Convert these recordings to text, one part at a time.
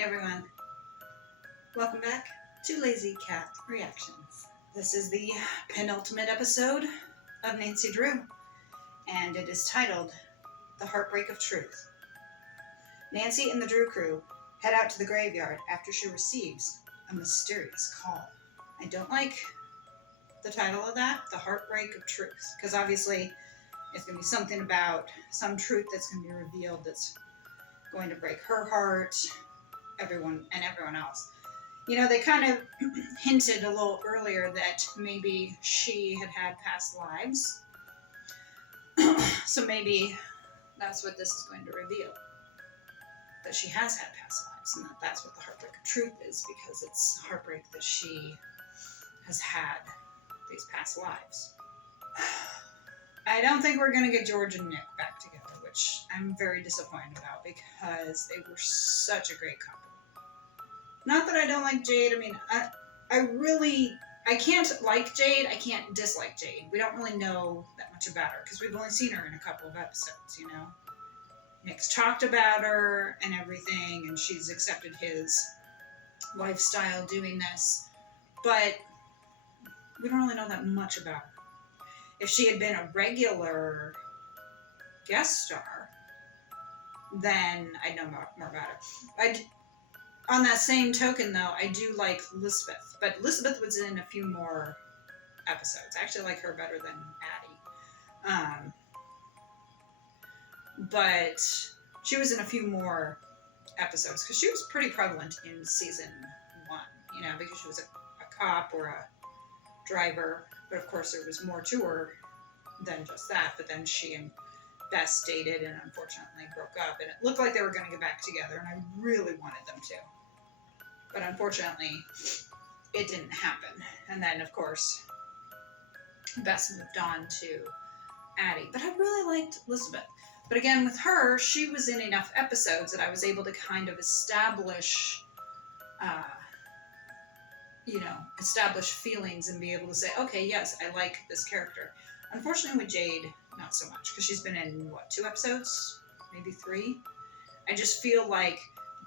Hey everyone, welcome back to Lazy Cat Reactions. This is the penultimate episode of Nancy Drew, and it is titled The Heartbreak of Truth. Nancy and the Drew crew head out to the graveyard after she receives a mysterious call. I don't like the title of that, The Heartbreak of Truth, because obviously it's going to be something about some truth that's going to be revealed that's going to break her heart, everyone else. You know, they kind of hinted a little earlier that maybe she had past lives. So maybe that's what this is going to reveal. That she has had past lives, and that's what the heartbreak of truth is, because it's heartbreak that she has had these past lives. I don't think we're going to get George and Nick back together, which I'm very disappointed about, because they were such a great couple. Not that I don't like Jade. I mean, I can't like Jade. I can't dislike Jade. We don't really know that much about her because we've only seen her in a couple of episodes, you know. Nick's talked about her and everything, and she's accepted his lifestyle doing this, but we don't really know that much about her. If she had been a regular guest star, then I'd know more about her. On that same token, though, I do like Elizabeth, but Elizabeth was in a few more episodes. I actually like her better than Addie. But she was in a few more episodes because she was pretty prevalent in season 1, you know, because she was a cop or a driver. But of course, there was more to her than just that. But then she and Bess dated and unfortunately broke up, and it looked like they were going to get back together, and I really wanted them to. But unfortunately, it didn't happen. And then, of course, Bess moved on to Addie. But I really liked Elizabeth. But again, with her, she was in enough episodes that I was able to kind of establish feelings and be able to say, okay, yes, I like this character. Unfortunately, with Jade, not so much, because she's been in, 2 episodes? Maybe 3? I just feel like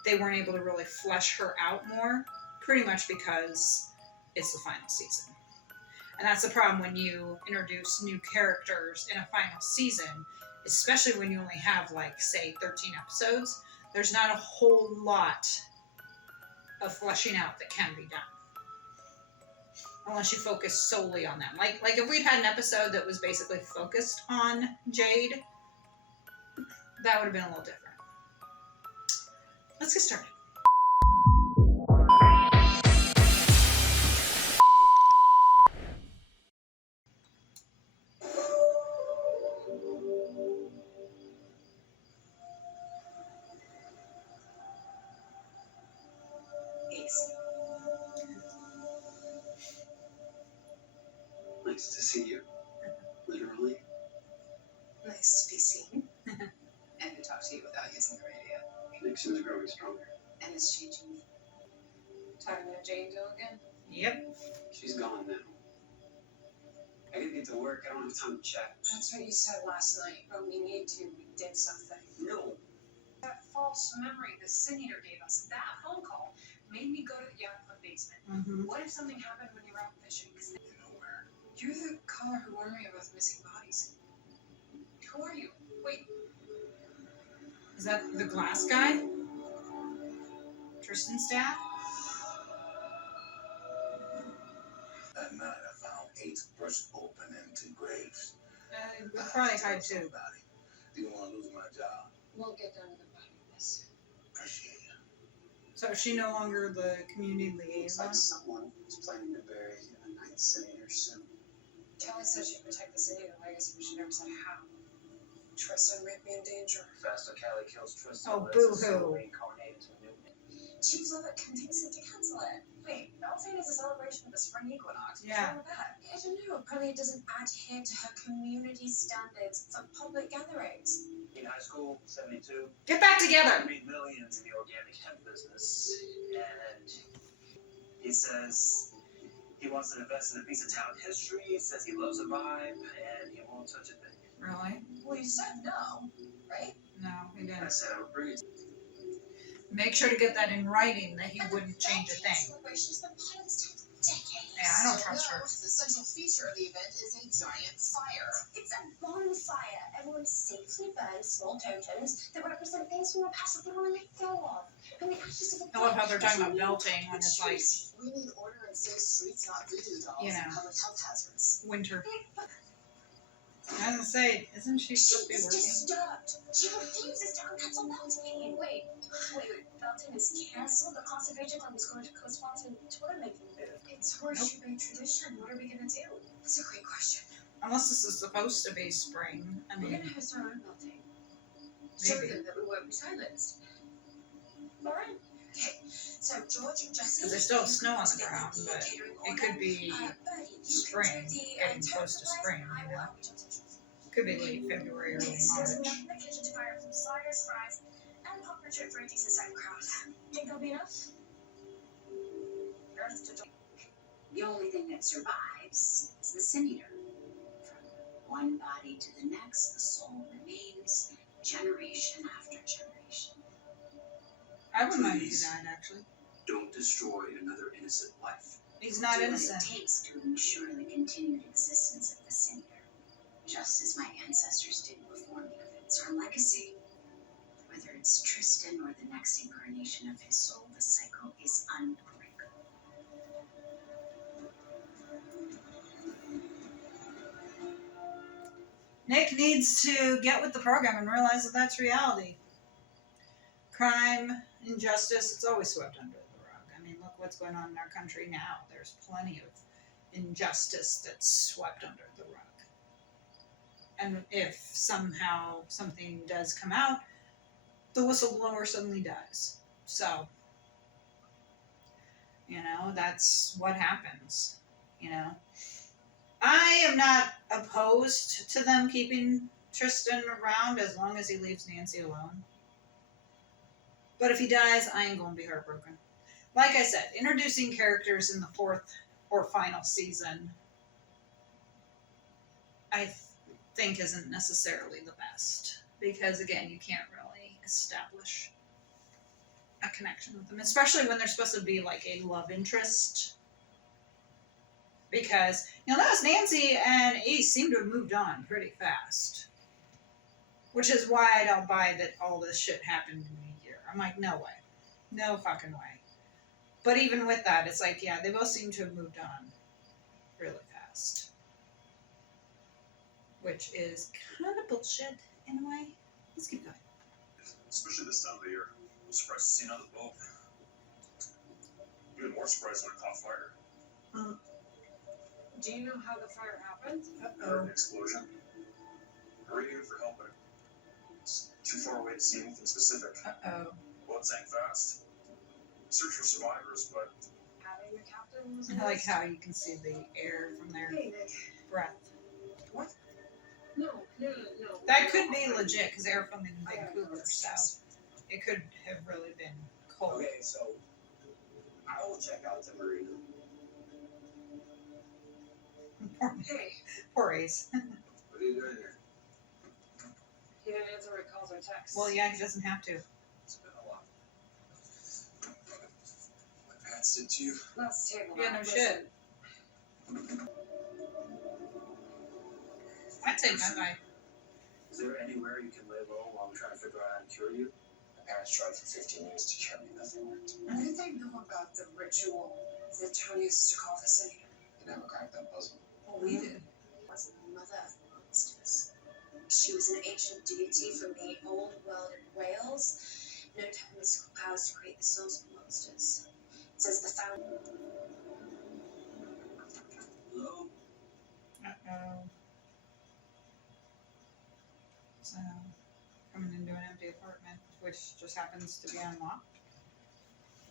they weren't able to really flesh her out more, pretty much because it's the final season. And that's the problem when you introduce new characters in a final season, especially when you only have, say, 13 episodes. There's not a whole lot of fleshing out that can be done, unless you focus solely on them. Like if we'd had an episode that was basically focused on Jade, that would have been a little different. Let's get started. Nice to see you. Literally. Nice to be seen. And to talk to you without using the radio. Connection is growing stronger. And it's changing me. Talking to Jane Doe again? Yep. She's gone now. I gotta get to work. I don't have time to chat. That's what you said last night. But we need to. We did something. No. That false memory the Senator gave us, that phone call, made me go to the yacht club basement. Mm-hmm. What if something happened when you were out fishing? You know where? You're the caller who warned me about the missing bodies. Who are you? Wait. Is that the glass guy? Tristan's dad? That night I found 8 brushed open empty graves. We'll probably hide too. Didn't want to lose my job. We'll get done to the bottom of this. Appreciate you. So is she no longer the community Looks liaison? like someone is planning to bury a ninth senator soon. Kelly said she'd protect the city of legacy, but she never said how. Tristan might be in danger. Faster Callie kills Tristan. Oh, boo-hoo. Reincarnated to a new man. Chief Lovett convinced him to cancel it. Wait, Beltane is a celebration of the spring equinox. What's Yeah. wrong with that? I don't know. Apparently it doesn't adhere to her community standards for public gatherings. In high school, 72. Get back together! Made millions in the organic hemp business. And he says he wants to invest in a piece of town history. He says he loves a vibe, and he won't touch a thing. Really? Well, you said no, right? No, he I didn't. said I would bring it. Make sure to get that in writing that he wouldn't change a thing. Yeah, I don't trust her. The central feature of the event is a giant fire. It's a bonfire. Everyone safely burns small totems that represent things from the past that they want to let go of. And the ashes of the I love how they're talking about belting when it's like, We need order in safe streets, not voodoo dolls you know, and public health hazards. winter. I was gonna say, isn't she supposed to be working? Disturbed. She refuses to uncancel belting. Wait. Belting is cancelled? The conservation club is going to co-sponsor the tour making booth. It's horseshoe bay tradition. What are we gonna do? That's a great question. Unless this is supposed to be spring. I We're mean, gonna host our own belting. Show maybe. them that we won't be silenced. Alright. Okay, so George and Jesse. Because there's still snow on the ground, but it could be spring, getting close to spring, you know? Could be late February, early There's March. enough in the kitchen to fire up some sliders, fries, and popcorn chip for a decent sized crowd. Think that'll be enough? Earth to The only thing that survives is the sin eater. From one body to the next, the soul remains generation after generation. I wouldn't mind if he died, actually. Don't destroy another innocent life. He's not Do innocent. what it takes to ensure the continued existence of the sin eater, just as my ancestors did before me. It's our legacy. Whether it's Tristan or the next incarnation of his soul, the cycle is unbreakable. Nick needs to get with the program and realize that that's reality. Crime, injustice, it's always swept under the rug. I mean, look what's going on in our country now. There's plenty of injustice that's swept under the rug. And if somehow something does come out, the whistleblower suddenly dies. So, you know, that's what happens, you know. I am not opposed to them keeping Tristan around as long as he leaves Nancy alone. But if he dies, I ain't gonna be heartbroken. Like I said, introducing characters in the 4th or final season, I think isn't necessarily the best. Because again, you can't really establish a connection with them, especially when they're supposed to be like a love interest. Because you'll notice Nancy and Ace seem to have moved on pretty fast. Which is why I don't buy that all this shit happened in a year. I'm like, no way. No fucking way. But even with that, it's like, yeah, they both seem to have moved on really fast. Which is kind of bullshit in a way. Let's keep going. Especially this time of the year. I'm surprised to see another boat. Even more surprised when it caught fire. Do you know how the fire happened? Heard an explosion. Radioed for help, but it's too far away to see anything specific. Uh-oh. Blood sank fast. Search for survivors, but Having the captain was I like how you can see the air from their Hey, Nick. breath. No. That could be legit because they're filming in Vancouver, so it could have really been cold. Okay, so I will check out the marina. Hey, Poor Ace. What are you doing here? he didn't answer my calls or texts. Well, yeah, he doesn't have to. It's been a lot. my pants did to you. Let's table Yeah, that. no Listen, shit. I'd say bye-bye. Is there anywhere you can lay low while I'm trying to figure out how to cure you? My parents tried for 15 years to cure me, nothing worked. What did they know about the ritual that Tony used to call the city? They never cracked that puzzle. Well, we did. Was the mother of monsters. She was an ancient deity from the old world in Wales, known to have mystical powers to create the souls of monsters. It says the founder. Hello? Uh-oh. So, coming into an empty apartment, which just happens to be unlocked.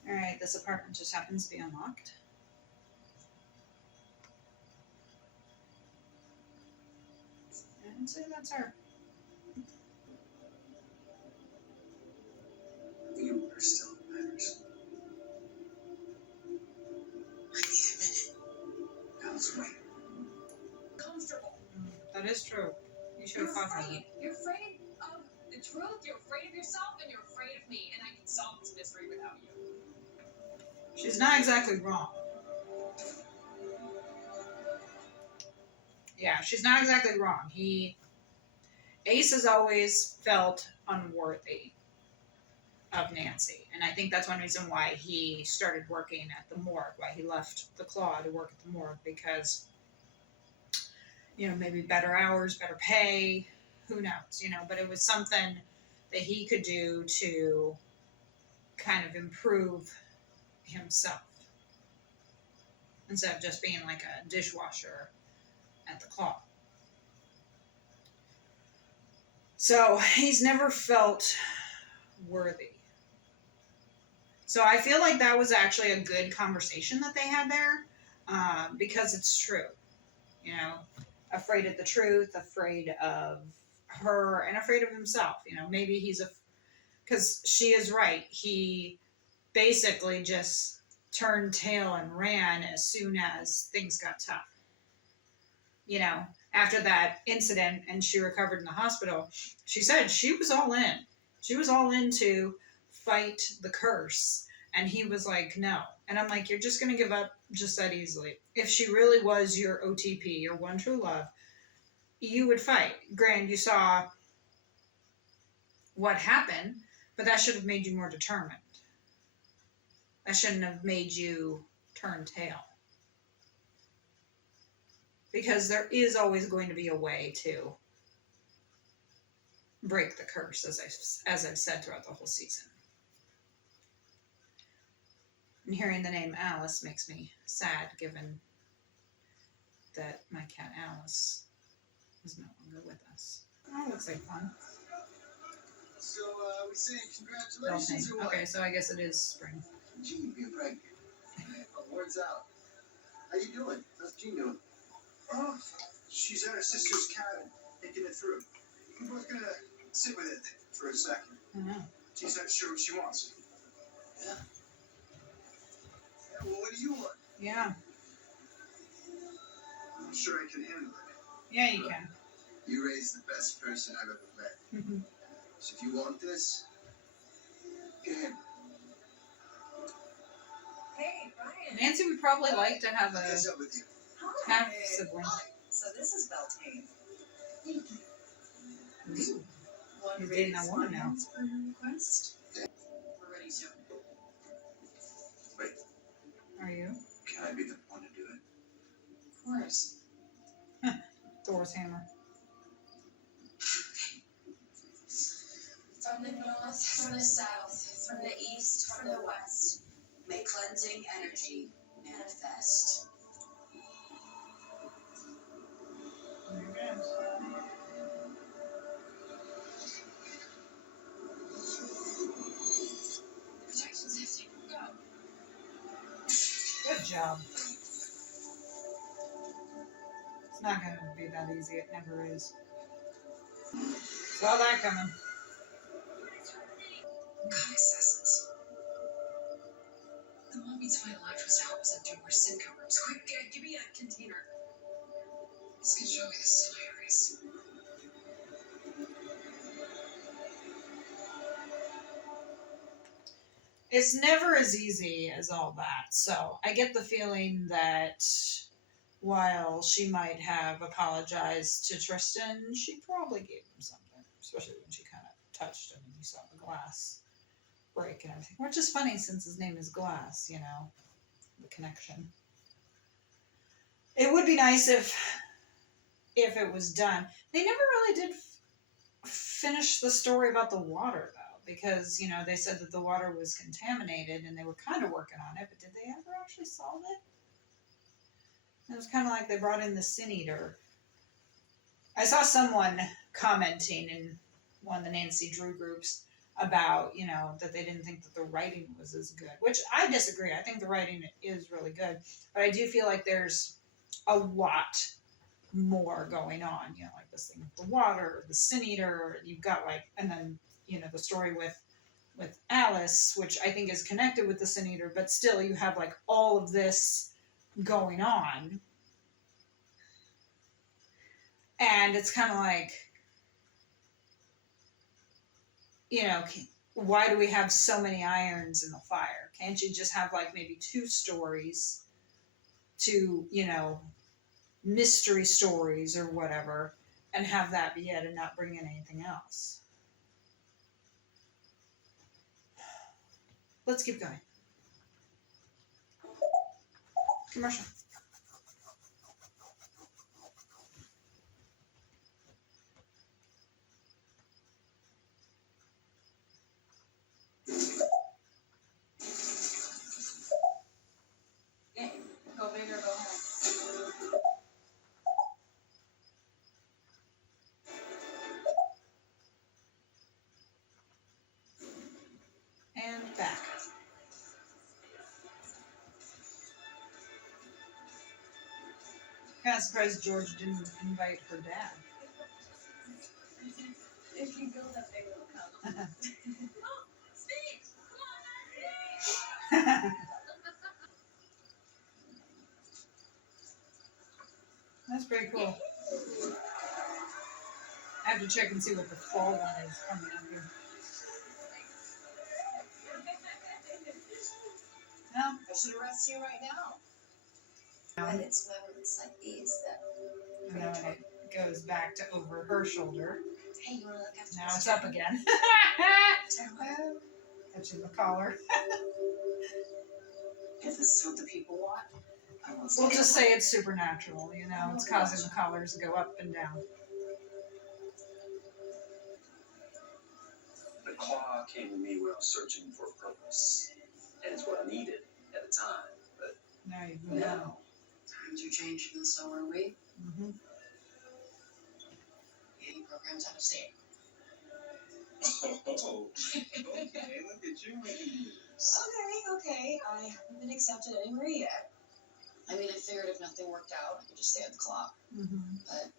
Alright, this apartment just happens to be unlocked. And so that's her. You are still matters. I need a minute. Alice, wait. Comfortable. That is true. You should You're have fought her. afraid. You're afraid of the truth. You're afraid of yourself, and you're afraid of me. And I can solve this mystery without you. She's not exactly wrong. Yeah, she's not exactly wrong. Ace has always felt unworthy of Nancy. And I think that's one reason why he started working at the morgue, why he left the Claw to work at the morgue, because, maybe better hours, better pay, who knows, but it was something that he could do to kind of improve himself instead of just being like a dishwasher at the Claw. So he's never felt worthy. So I feel like that was actually a good conversation that they had there, because it's true. Afraid of the truth, afraid of her, and afraid of himself. Maybe because she is right. He basically just turned tail and ran as soon as things got tough. After that incident and she recovered in the hospital, she said she was all in. She was all in to fight the curse. And he was like, no. And I'm like, you're just going to give up just that easily. If she really was your OTP, your one true love, you would fight. Granted, you saw what happened, but that should have made you more determined. That shouldn't have made you turn tail. Because there is always going to be a way to break the curse, as I've said throughout the whole season. And hearing the name Alice makes me sad, given that my cat Alice is no longer with us. Oh, looks like fun. So, we saying congratulations or what? Okay, so I guess it is spring. Jean being pregnant. Word's out. How you doing? How's Jean doing? Oh, she's at her sister's cabin, thinking it through. We're both gonna sit with it for a second. She's not sure what she wants. Yeah. Well, what do you want? Yeah. I'm sure I can handle it. Yeah, you can. You raised the best person I've ever met. So if you want this, go ahead. Hey, Brian. Nancy would probably like to have a What's up with you? half sibling. So this is Beltane. Ooh, One he's dating that woman now. for your request. We're ready to. Wait, Are you? can I be the one to do it? Of course. Thor's hammer. From the north, from the south, from the east, from the west, may cleansing energy manifest. There it is. Protection's lifting. Go. Good job. It's not going to be that easy. It never is. Saw that coming. Goddess essence. The mom needs vital actress to help us undo more sin covers. Quick, give me a container. This can show me the sin I erased. It's never as easy as all that. So I get the feeling that while she might have apologized to Tristan, she probably gave him something, especially when she kind of touched him and you saw the glass break and everything. Which is funny since his name is Glass, the connection. It would be nice if it was done. They never really did finish the story about the water, though. Because, they said that the water was contaminated and they were kind of working on it, but did they ever actually solve it? It was kind of like they brought in the Sin Eater. I saw someone commenting in one of the Nancy Drew groups about, that they didn't think that the writing was as good, which I disagree. I think the writing is really good, but I do feel like there's a lot more going on, like this thing with the water, the Sin Eater, you've got and then, the story with Alice, which I think is connected with the Sin Eater, but still you have all of this going on. And it's kind of why do we have so many irons in the fire? Can't you just have like maybe 2 stories, 2, mystery stories or whatever, and have that be it and not bring in anything else? Let's keep going. Commercial. Go big or go home. And back. Kind of surprised George didn't invite her dad. If you build up, they will come. Steve, come on, That's pretty cool. I have to check and see what the fall one is coming up here. No? I should arrest you right now. And it's moments like these that And then when it goes back to over her shoulder, hey, you want to look after now this it's up again. Touching the collar. If this is what the people want, I will We'll just say it's supernatural, it's causing the collars to go up and down. The claw came to me when I was searching for a purpose, and it's what I needed at the time. But Now you've moved on. now, times are changing, and so are we. Mm-hmm. Any programs out of state. Oh, okay, look at you making moves. Okay. I haven't been accepted anywhere yet. I mean, I figured if nothing worked out, I could just stay at the clock. Mm-hmm. But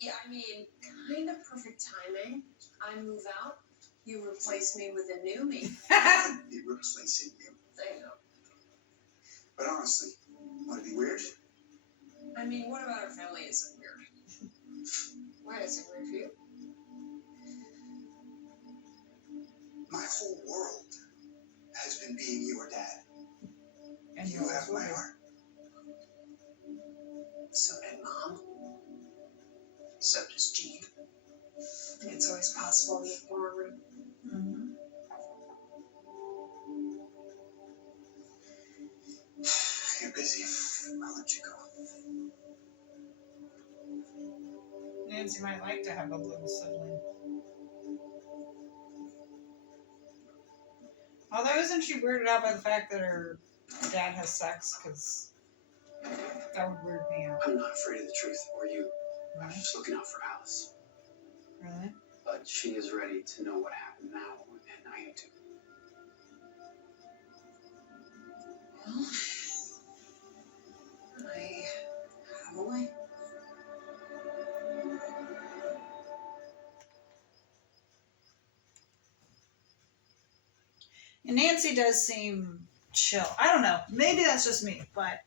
yeah, I mean, kind of perfect timing. I move out, you replace me with a new me. I'd be replacing you. I know. But honestly, want to be weird? I mean, what about our family isn't weird? Why is it weird for you? My whole world has been being your dad. And You have my heart. So did Mom. So does Jean. It's always possible to move forward. Mm-hmm. You're busy. I'll let you go. Nancy might like to have a little sibling. Although, isn't she weirded out by the fact that her dad has sex? Because that would weird me out. I'm not afraid of the truth or you. I'm Right? just looking out for Alice. Really? But she is ready to know what happened now, and I am too. Well, I have a way. And Nancy does seem chill. I don't know. Maybe that's just me, but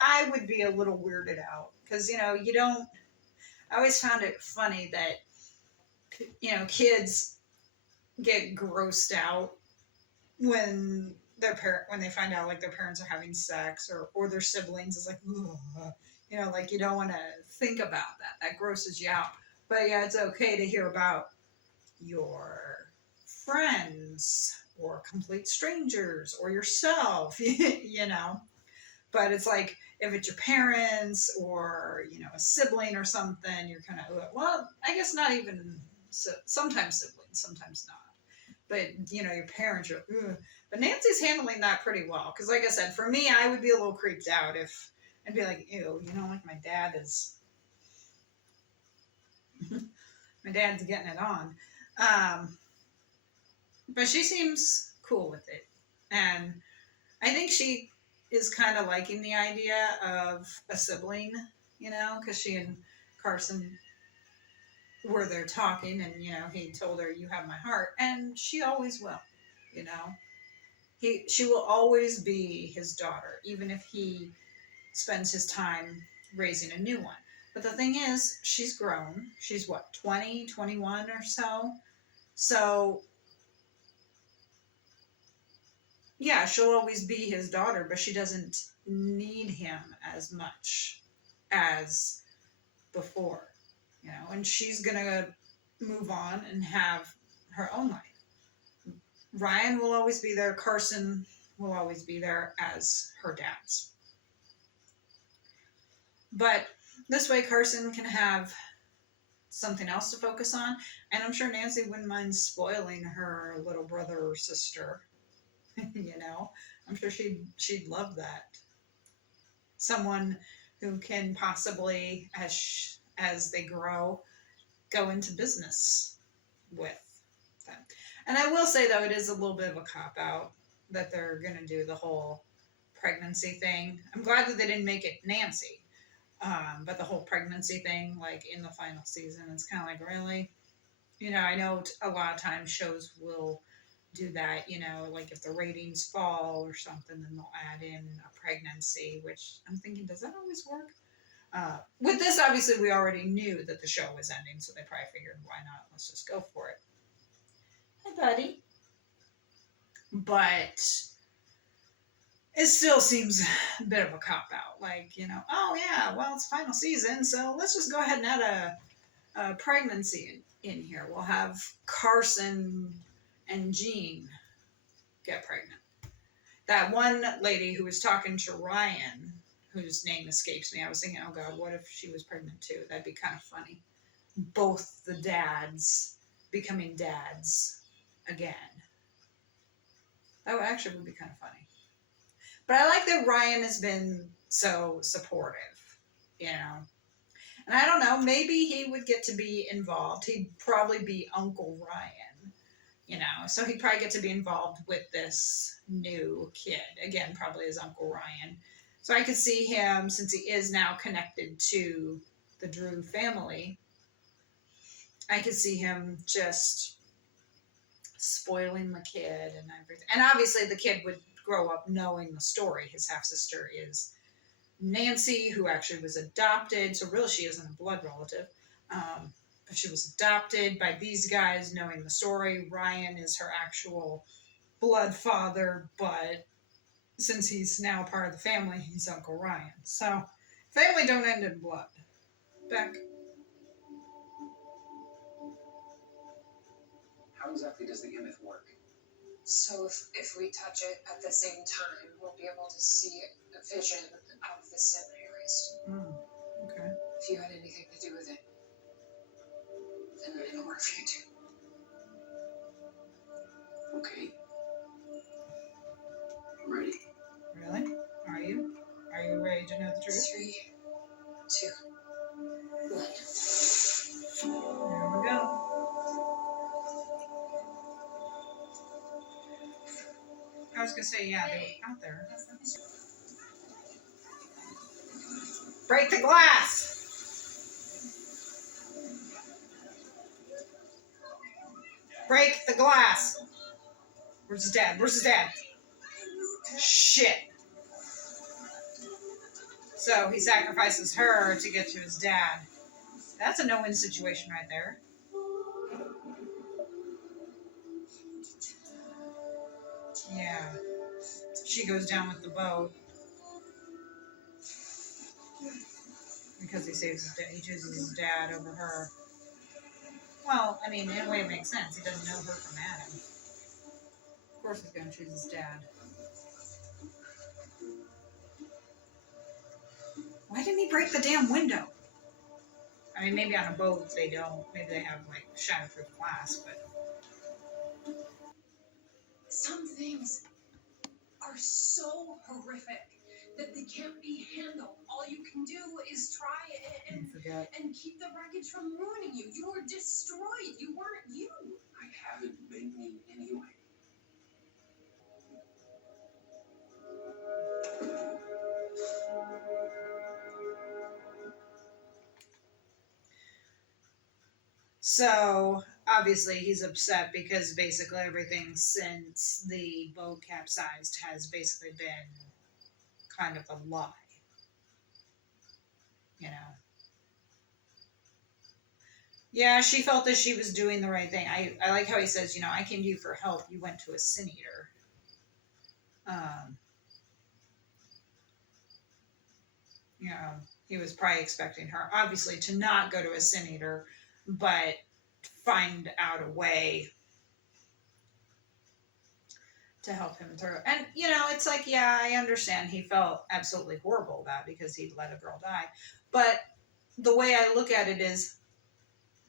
I would be a little weirded out because you don't. I always found it funny that kids get grossed out when when they find out like their parents are having sex or their siblings is like, ugh. Like you don't want to think about that. That grosses you out. But yeah, it's okay to hear about your friends or complete strangers or yourself, But it's like if it's your parents or a sibling or something, you're kind of well, I guess not even sometimes siblings, sometimes not. But your parents are. Ugh. But Nancy's handling that pretty well because, like I said, for me, I would be a little creeped out if I'd be like, ew, like my dad is. My dad's getting it on. But she seems cool with it. And I think she is kind of liking the idea of a sibling, because she and Carson were there talking and, he told her, you have my heart. And she always will, She will always be his daughter, even if he spends his time raising a new one. But the thing is, she's grown. She's what, 20, 21 or so? So, yeah, she'll always be his daughter, but she doesn't need him as much as before, and she's gonna move on and have her own life. Ryan will always be there. Carson will always be there as her dad's. But this way, Carson can have something else to focus on, and I'm sure Nancy wouldn't mind spoiling her little brother or sister. I'm sure she'd love that. Someone who can possibly, as they grow, go into business with them. And I will say, though, it is a little bit of a cop out that they're going to do the whole pregnancy thing. I'm glad that they didn't make it Nancy. But the whole pregnancy thing, like in the final season, it's kind of like, really? I know a lot of times shows will do that, like if the ratings fall or something, then they'll add in a pregnancy, which I'm thinking, does that always work? With this, obviously, we already knew that the show was ending, so they probably figured, why not? Let's just go for it. Hi, buddy. But it still seems a bit of a cop-out. Like, oh, yeah, well, it's final season, so let's just go ahead and add a pregnancy in here. We'll have Carson and Jean get pregnant. That one lady who was talking to Ryan, whose name escapes me, I was thinking, oh, God, what if she was pregnant, too? That'd be kind of funny. Both the dads becoming dads again. That would actually be kind of funny. But I like that Ryan has been so supportive, And I don't know, maybe he would get to be involved. He'd probably be Uncle Ryan, So he'd probably get to be involved with this new kid. Again, probably as Uncle Ryan. So I could see him, since he is now connected to the Drew family, I could see him just spoiling the kid and everything. And obviously the kid would grow up knowing the story. His half-sister is Nancy, who actually was adopted. So really she isn't a blood relative. But she was adopted by these guys knowing the story. Ryan is her actual blood father, but since he's now part of the family, he's Uncle Ryan. So family don't end in blood. Beck. How exactly does the image work? So if we touch it at the same time, we'll be able to see a vision of the sin I erased. Okay. If you had anything to do with it, then it'll work for you too. Okay. I'm ready. Really? Are you? Are you ready to know the truth? 3, 2, 1. There we go. I was going to say, yeah, they were out there. Break the glass! Break the glass! Where's his dad? Where's his dad? Shit! So he sacrifices her to get to his dad. That's a no-win situation right there. Yeah. She goes down with the boat. Because he saves his dad. He chooses his dad over her. Well, I mean, in a way it makes sense. He doesn't know her from Adam. Of course he's going to choose his dad. Why didn't he break the damn window? I mean, maybe on a boat they don't. Maybe they have, like, shatterproof glass, but... Some things are so horrific that they can't be handled. All you can do is try and keep the wreckage from ruining you. You were destroyed. You weren't you. I haven't been me anyway. So, obviously, he's upset because basically everything since the boat capsized has basically been kind of a lie. Yeah, she felt that she was doing the right thing. I like how he says, I came to you for help. You went to a sin eater. You know, he was probably expecting her, obviously, to not go to a sin eater, but find out a way to help him through. And, it's like, yeah, I understand he felt absolutely horrible about it because he'd let a girl die. But the way I look at it is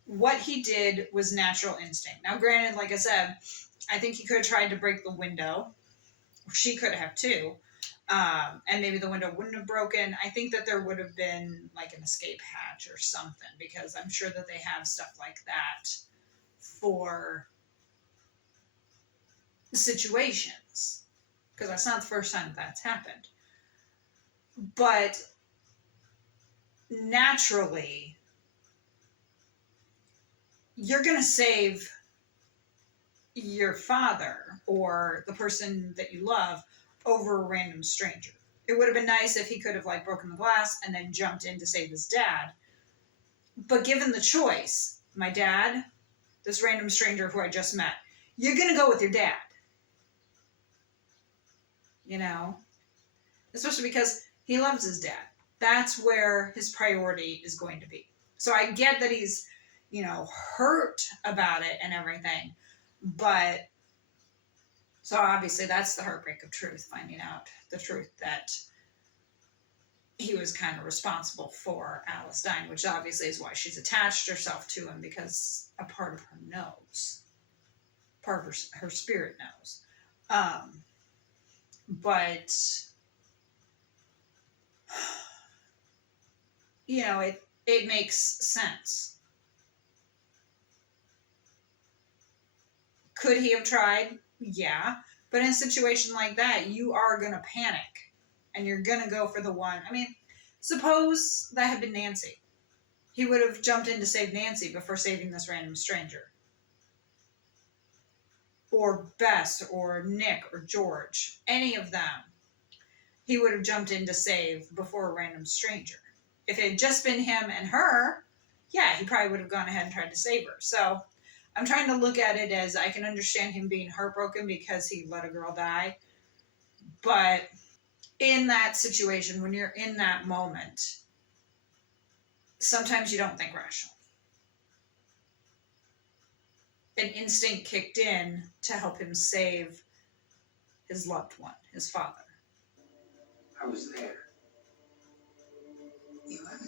what he did was natural instinct. Now, granted, like I said, I think he could have tried to break the window. She could have too. And maybe the window wouldn't have broken. I think that there would have been like an escape hatch or something because I'm sure that they have stuff like that for situations. Because that's not the first time that's happened. But naturally, you're going to save your father or the person that you love over a random stranger. It would have been nice if he could have like broken the glass and then jumped in to save his dad. But given the choice, my dad, this random stranger who I just met, you're going to go with your dad. Especially because he loves his dad. That's where his priority is going to be. So I get that he's, hurt about it and everything. But, so obviously that's the heartbreak of truth, finding out the truth that he was kind of responsible for Alice dying, which obviously is why she's attached herself to him, because a part of her knows. Part of her spirit knows. But, it makes sense. Could he have tried? Yeah. But in a situation like that, you are going to panic. And you're going to go for the one. I mean, suppose that had been Nancy. He would have jumped in to save Nancy before saving this random stranger. Or Bess, or Nick, or George. Any of them. He would have jumped in to save before a random stranger. If it had just been him and her, yeah, he probably would have gone ahead and tried to save her. So I'm trying to look at it as I can understand him being heartbroken because he let a girl die. But in that situation, when you're in that moment, sometimes you don't think rational. An instinct kicked in to help him save his loved one, his father. I was there. You were?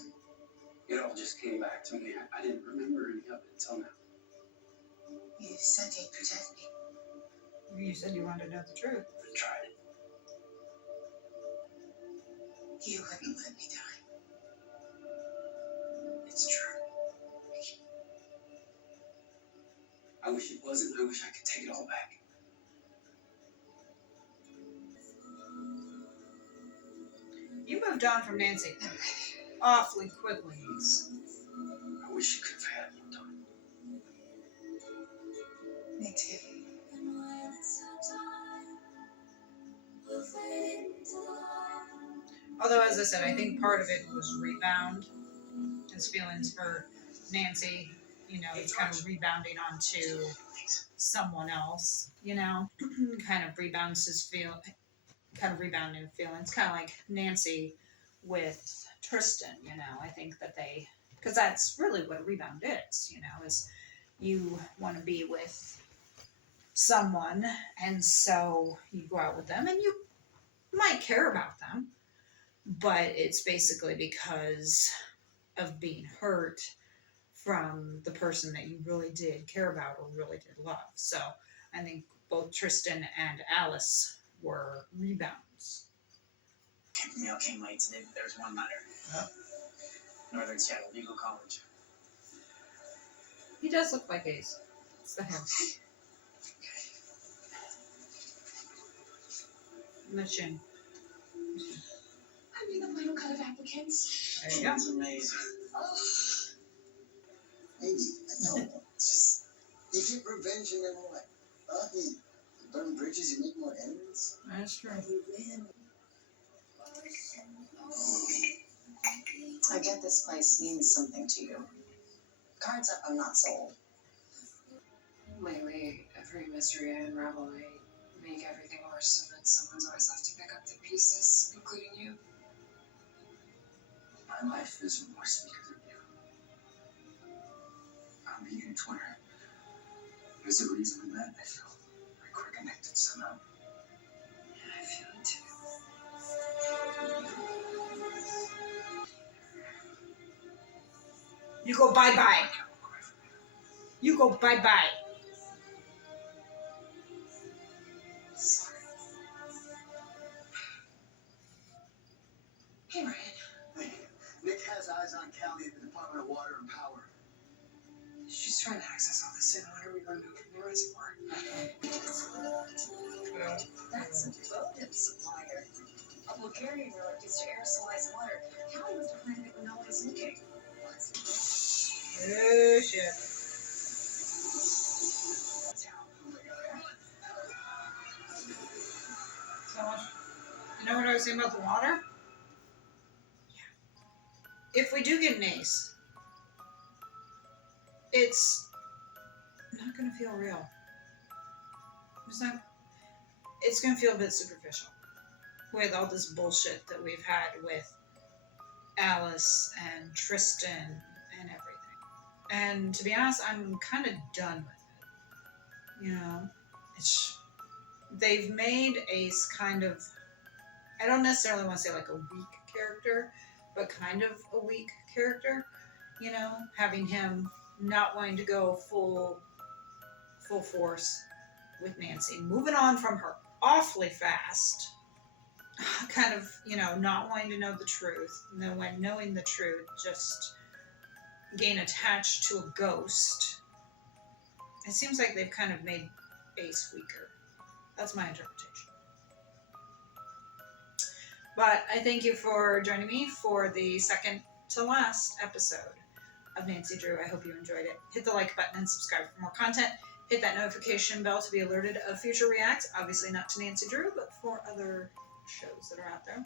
It all just came back to me. I didn't remember any of it until now. You said you'd protect me. You said you wanted to know the truth. I tried it. You wouldn't let me die. It's true. I wish it wasn't. I wish I could take it all back. You moved on from Nancy awfully quickly. I wish you could have had more time. Me too. Although, as I said, I think part of it was rebound. His feelings for Nancy, it's kind of rebounding onto someone else, kind of rebounds his rebounding feelings, kind of like Nancy with Tristan, I think that because that's really what a rebound is, is you want to be with someone, and so you go out with them, and you might care about them, but it's basically because of being hurt from the person that you really did care about or really did love. So I think both Tristan and Alice were rebounds. Mail came late today, but there's one letter. Huh? Northern Seattle Legal College. He does look like Ace. It's the hair. And the chin. I'm in the final cut of applicants. There you go. That's amazing. Oh, Maybe. No. Just, you get revenge and then what? Huh? You burn bridges, you make more enemies? That's true. I get this place means something to you. Cards up, I'm not sold. Lately, every mystery I unravel, I make everything worse, and then someone's always left to pick up the pieces, including you. My life is more because of you. I'm being a twinner. There's a reason we met. I feel like we're connected somehow. Yeah, I feel it too. You go bye-bye. You go bye-bye. Sorry. Hey, Ryan. Hey, Nick has eyes on Callie at the Department of Water and Power. She's trying to access all this water we removed from the reservoir. That's a devoted supplier. A Bulgarian relic used to aerosolize water. Callie was behind it when no one was looking. Oh, shit. So, you know what I was saying about the water? Yeah. If we do get an ace, it's not going to feel real. It's going to feel a bit superficial with all this bullshit that we've had with Alice and Tristan and everything. And to be honest, I'm kind of done with it. You know, they've made Ace kind of, I don't necessarily want to say like a weak character, but kind of a weak character. You know, having him not wanting to go full force with Nancy, moving on from her awfully fast, kind of, you know, not wanting to know the truth, and then when knowing the truth, just getting attached to a ghost. It seems like they've kind of made Ace weaker. That's my interpretation. But I thank you for joining me for the second to last episode of Nancy Drew. I hope you enjoyed it. Hit the like button and subscribe for more content. Hit that notification bell to be alerted of future reacts. Obviously not to Nancy Drew, but for other shows that are out there.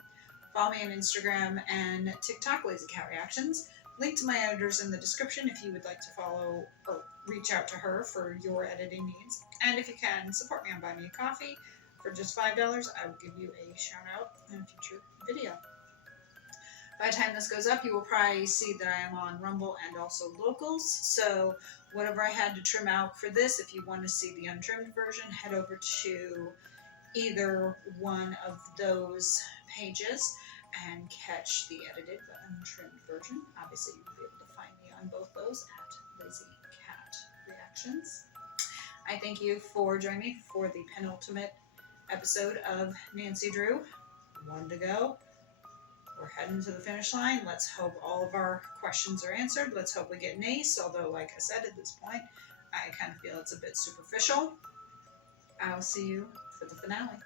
Follow me on Instagram and TikTok, Lazy Cat Reactions. Link to my editors in the description if you would like to follow or reach out to her for your editing needs. And if you can, support me on Buy Me a Coffee. For just $5, I will give you a shout out in a future video. By the time this goes up, you will probably see that I am on Rumble and also Locals. So whatever I had to trim out for this, if you want to see the untrimmed version, head over to either one of those pages and catch the edited but untrimmed version. Obviously, you'll be able to find me on both those at Lazy Cat Reactions. I thank you for joining me for the penultimate episode of Nancy Drew. One to go. We're heading to the finish line. Let's hope all of our questions are answered. Let's hope we get an ace, although, like I said, at this point, I kind of feel it's a bit superficial. I'll see you for the finale.